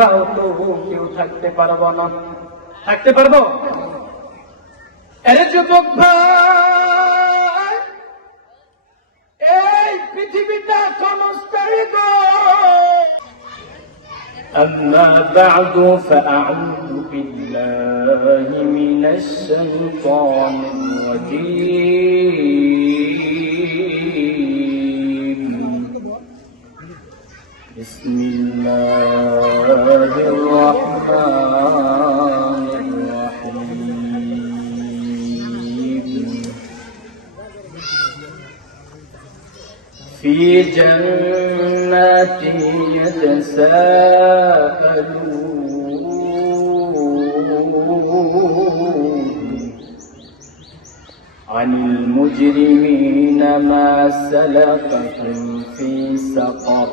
আমরাও তো কেউ থাকতে পারবো না। থাকতে পারবো? এর যুবক ভাই, এই পৃথিবীটা ক্ষণস্থায়ী গো। أما بعد فأعوذ بالله من الشيطان الرجيم. بسم الله الرحمن الرحيم. في جنات يتساءلون عن المجرمين ما سلككم في سقر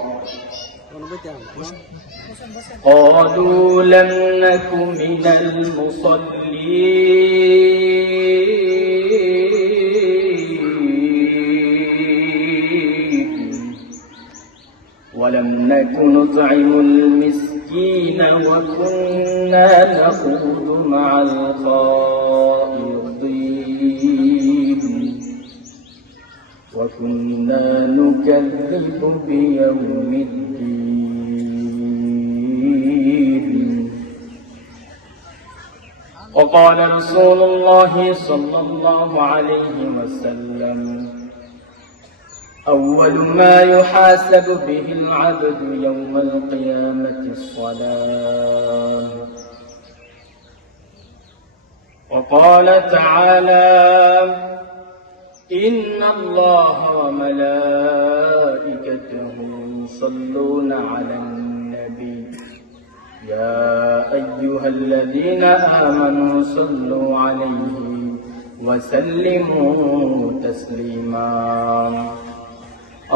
قالوا لم نك من المصلين ولم نك نطعم المسكين وكنا نخوض مع الخائضين وكنا نكذب بيوم الدين. وقال رسول الله صلى الله عليه وسلم أول ما يحاسب به العبد يوم القيامة الصلاة. وقال تعالى إن الله وملائكته يصلون على النبي يا أيها الذين آمنوا صلوا عليه وسلموا تسليما.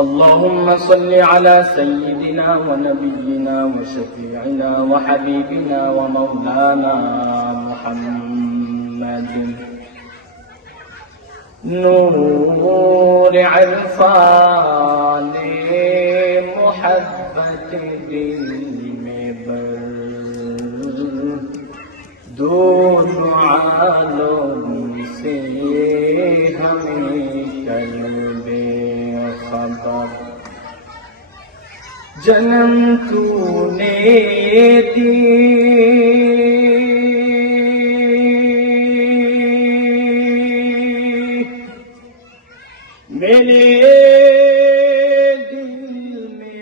اللهم صل على سيدنا ونبينا وشفيعنا وحبيبنا ومولانا محمد نور عرفان محبت دل میں بر دور عالم سے ہمیں قلب خبر جنم تو نے دی میرے دل میں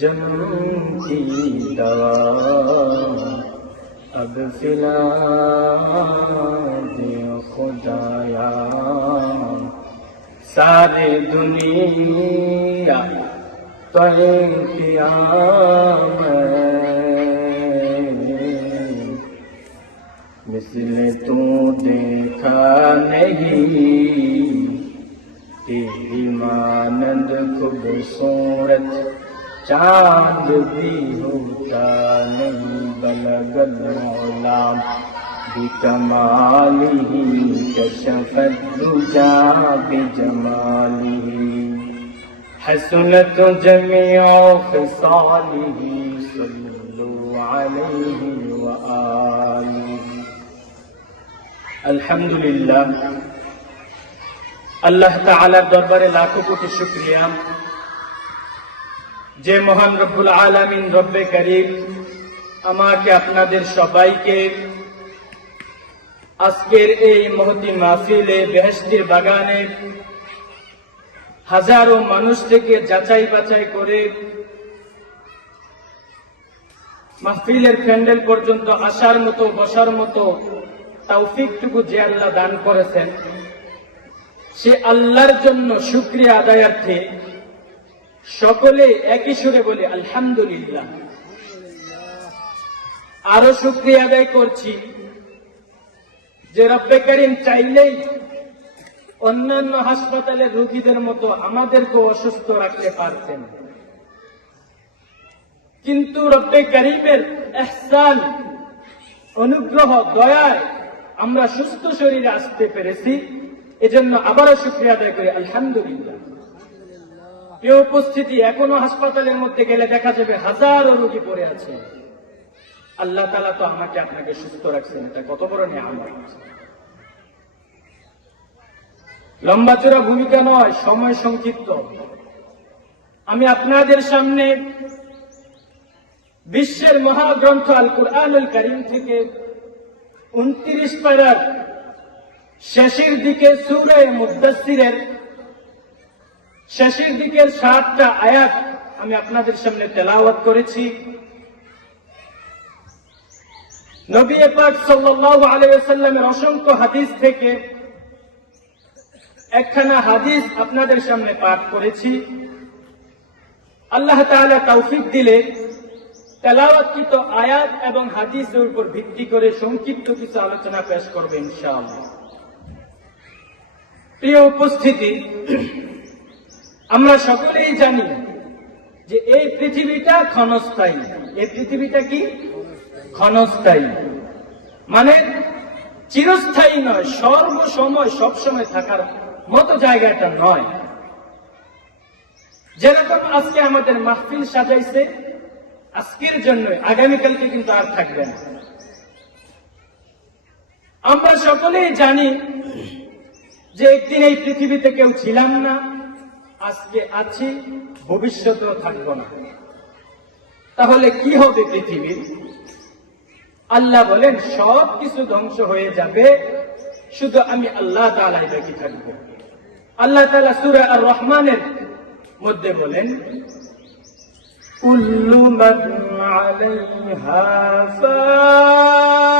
جنم کی دوا اب فلا دے خدایا سارے دنیا تو مثل تو دیکھا نہیں تیری مانند خوبصورت چاند بھی ہوتا نہیں بلغ العلام بکمالہ کشف الدجا بجمالہ حسنت جمیع خصالہ صلوا علیہ وآلہ. আলহামদুলিল্লাহ, আল্লাহ তাআলার দরবারে লাখো কোটি শুকরিয়া যে মহান রব্বুল আলামিন রব্বে করিম আমাকে আপনাদের সবাইকে আজকের এই মহতি মাহফিলে বেহেশতের বাগানে হাজারো মানুষ থেকে যাচাই বাছাই করে মাহফিলের প্যান্ডেল পর্যন্ত আসার মতো বসার মতো তৌফিকটুকু যে আল্লাহ দান করেছেন সে আল্লাহর জন্য শুকরিয়া আদায়ার্থে সকলে একই সুরে বলে আলহামদুলিল্লাহ। আরো শুকরিয়া আদায় করছি যে রব্বে করিম চাইলেই অন্যান্য হাসপাতালের রোগীদের মতো আমাদেরকে অসুস্থ রাখতে পারতেন, কিন্তু রব্বে করিমের ইহসান অনুগ্রহ দয়ায় আমরা সুস্থ শরীরে আসতে পেরেছি। এজন্য আবারও শুকরিয়া আদায় করি, আলহামদুলিল্লাহ। প্রিয় উপস্থিতি, এখনো হাসপাতালের মধ্যে গেলে দেখা যাবে হাজারো রোগী পড়ে আছে। আল্লাহ তাআলা তো আমাকে আপনাকে সুস্থ রাখছেন, এটা কত বড় নিয়ামত। লম্বা চূড়া ভূমিকা নয়, সময় সংক্ষিপ্ত। আমি আপনাদের সামনে বিশ্বের মহাগ্রন্থ আল কুরআনুল কারীম থেকে 29 পারার শেষের দিকে সূরা মুদ্দাসসিরের শেষের দিকের 7টা আয়াত আমি আপনাদের সামনে তেলাওয়াত করেছি। নবী পাক সাল্লাল্লাহু আলাইহি ওয়াসাল্লামের অসংখ্য হাদিস থেকে একখানা হাদিস আপনাদের সামনে পাঠ করেছি। আল্লাহ তাআলা তৌফিক দিলে তেলাওয়াতকৃত আয়াত এবং হাদিসের উপর ভিত্তি করে সংক্ষিপ্ত কিছু আলোচনা পেশ করব ইনশাআল্লাহ। প্রিয় উপস্থিতি, আমরা সকলেই জানি যে এই পৃথিবীটা ক্ষণস্থায়ী। এই পৃথিবীটা কি? ক্ষণস্থায়ী, মানে চিরস্থায়ী নয়, সর্বসময় সবসময় থাকার মতো জায়গাটা নয়। যেরকম আজকে আমাদের মাহফিল সাজাইছে আজকের জন্য, আগামীকালকে কিন্তু আর থাকবে না। আমরা সকলেই জানি যে একদিন এই পৃথিবীতে কেউ ছিলাম না, আজকে আছি, ভবিষ্যতেও থাকবো না। তাহলে কি হবে পৃথিবীর? আল্লাহ বলেন সব কিছু ধ্বংস হয়ে যাবে, শুধু আমি আল্লাহ তাআলাই বাকি থাকবো। আল্লাহ তাআলা সূরা আর রহমানের মধ্যে বলেন, কুল্লু মান আলাইহা ফান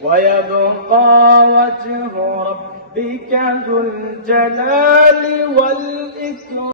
ওয়া ইয়াবকা ওয়াজহু রাব্বিকা যুল জালালি ওয়াল ইকরাম।